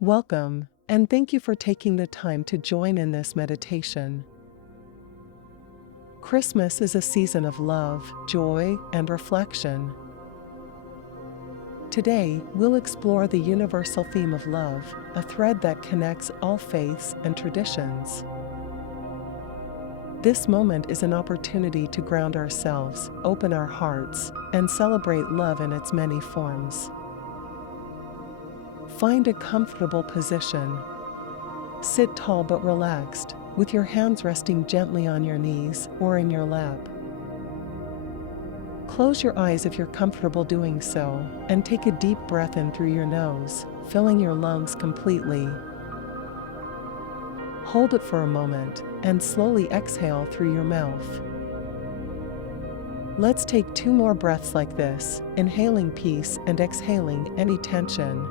Welcome, and thank you for taking the time to join in this meditation. Christmas is a season of love, joy, and reflection. Today, we'll explore the universal theme of love, a thread that connects all faiths and traditions. This moment is an opportunity to ground ourselves, open our hearts, and celebrate love in its many forms. Find a comfortable position. Sit tall but relaxed, with your hands resting gently on your knees or in your lap. Close your eyes if you're comfortable doing so, and take a deep breath in through your nose, filling your lungs completely. Hold it for a moment, and slowly exhale through your mouth. Let's take 2 more breaths like this, inhaling peace and exhaling any tension.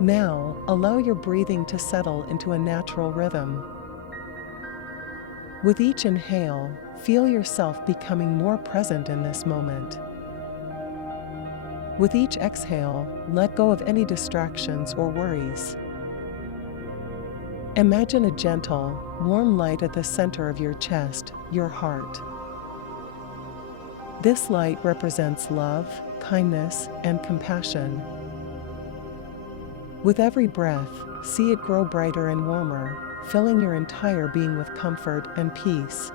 Now, allow your breathing to settle into a natural rhythm. With each inhale, feel yourself becoming more present in this moment. With each exhale, let go of any distractions or worries. Imagine a gentle, warm light at the center of your chest, your heart. This light represents love, kindness, and compassion. With every breath, see it grow brighter and warmer, filling your entire being with comfort and peace.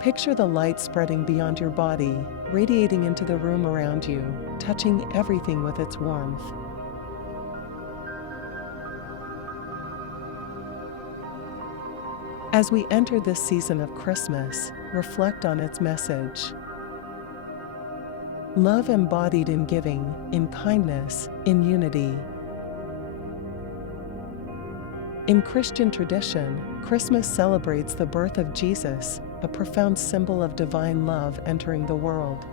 Picture the light spreading beyond your body, radiating into the room around you, touching everything with its warmth. As we enter this season of Christmas, reflect on its message. Love embodied in giving, in kindness, in unity. In Christian tradition, Christmas celebrates the birth of Jesus, a profound symbol of divine love entering the world.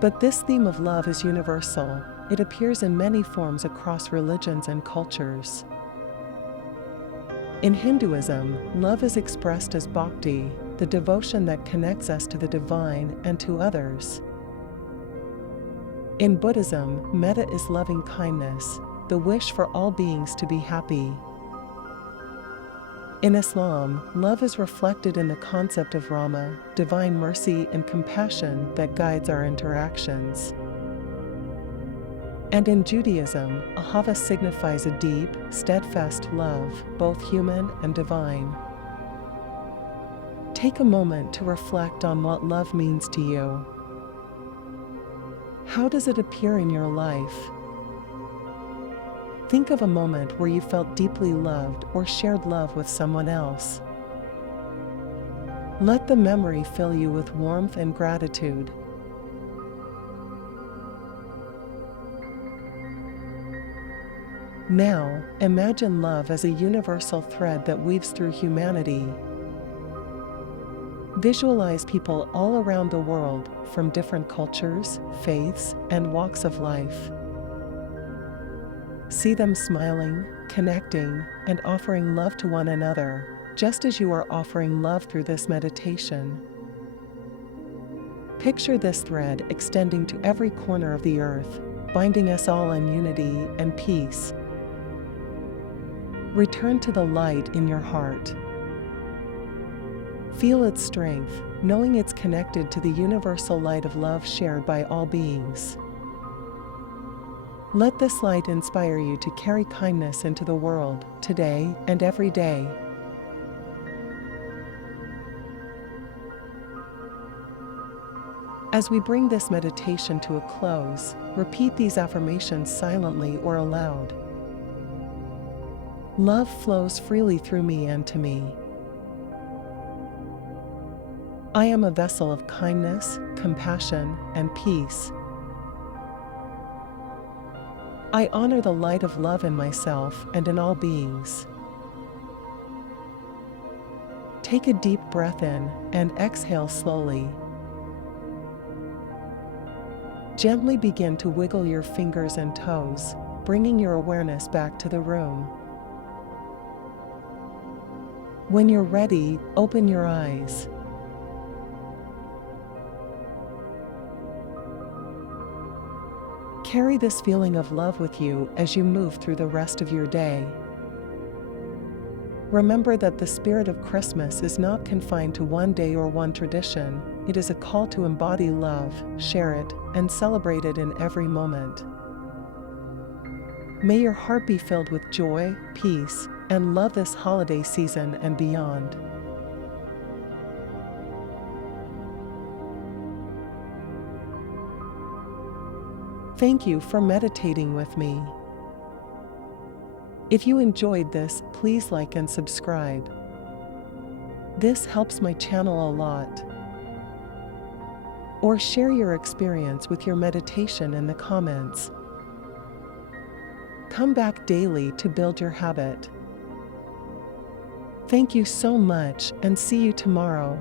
But this theme of love is universal. It appears in many forms across religions and cultures. In Hinduism, love is expressed as bhakti, the devotion that connects us to the divine and to others. In Buddhism, metta is loving kindness, the wish for all beings to be happy. In Islam, love is reflected in the concept of Rahmah, divine mercy and compassion that guides our interactions. And in Judaism, ahava signifies a deep, steadfast love, both human and divine. Take a moment to reflect on what love means to you. How does it appear in your life? Think of a moment where you felt deeply loved or shared love with someone else. Let the memory fill you with warmth and gratitude. Now, imagine love as a universal thread that weaves through humanity. Visualize people all around the world, from different cultures, faiths, and walks of life. See them smiling, connecting, and offering love to one another, just as you are offering love through this meditation. Picture this thread extending to every corner of the earth, binding us all in unity and peace. Return to the light in your heart. Feel its strength, knowing it's connected to the universal light of love shared by all beings. Let this light inspire you to carry kindness into the world, today and every day. As we bring this meditation to a close, repeat these affirmations silently or aloud. Love flows freely through me and to me. I am a vessel of kindness, compassion, and peace. I honor the light of love in myself and in all beings. Take a deep breath in and exhale slowly. Gently begin to wiggle your fingers and toes, bringing your awareness back to the room. When you're ready, open your eyes. Carry this feeling of love with you as you move through the rest of your day. Remember that the spirit of Christmas is not confined to one day or one tradition. It is a call to embody love, share it, and celebrate it in every moment. May your heart be filled with joy, peace, and love this holiday season and beyond. Thank you for meditating with me. If you enjoyed this, please like and subscribe. This helps my channel a lot. Or share your experience with your meditation in the comments. Come back daily to build your habit. Thank you so much and see you tomorrow.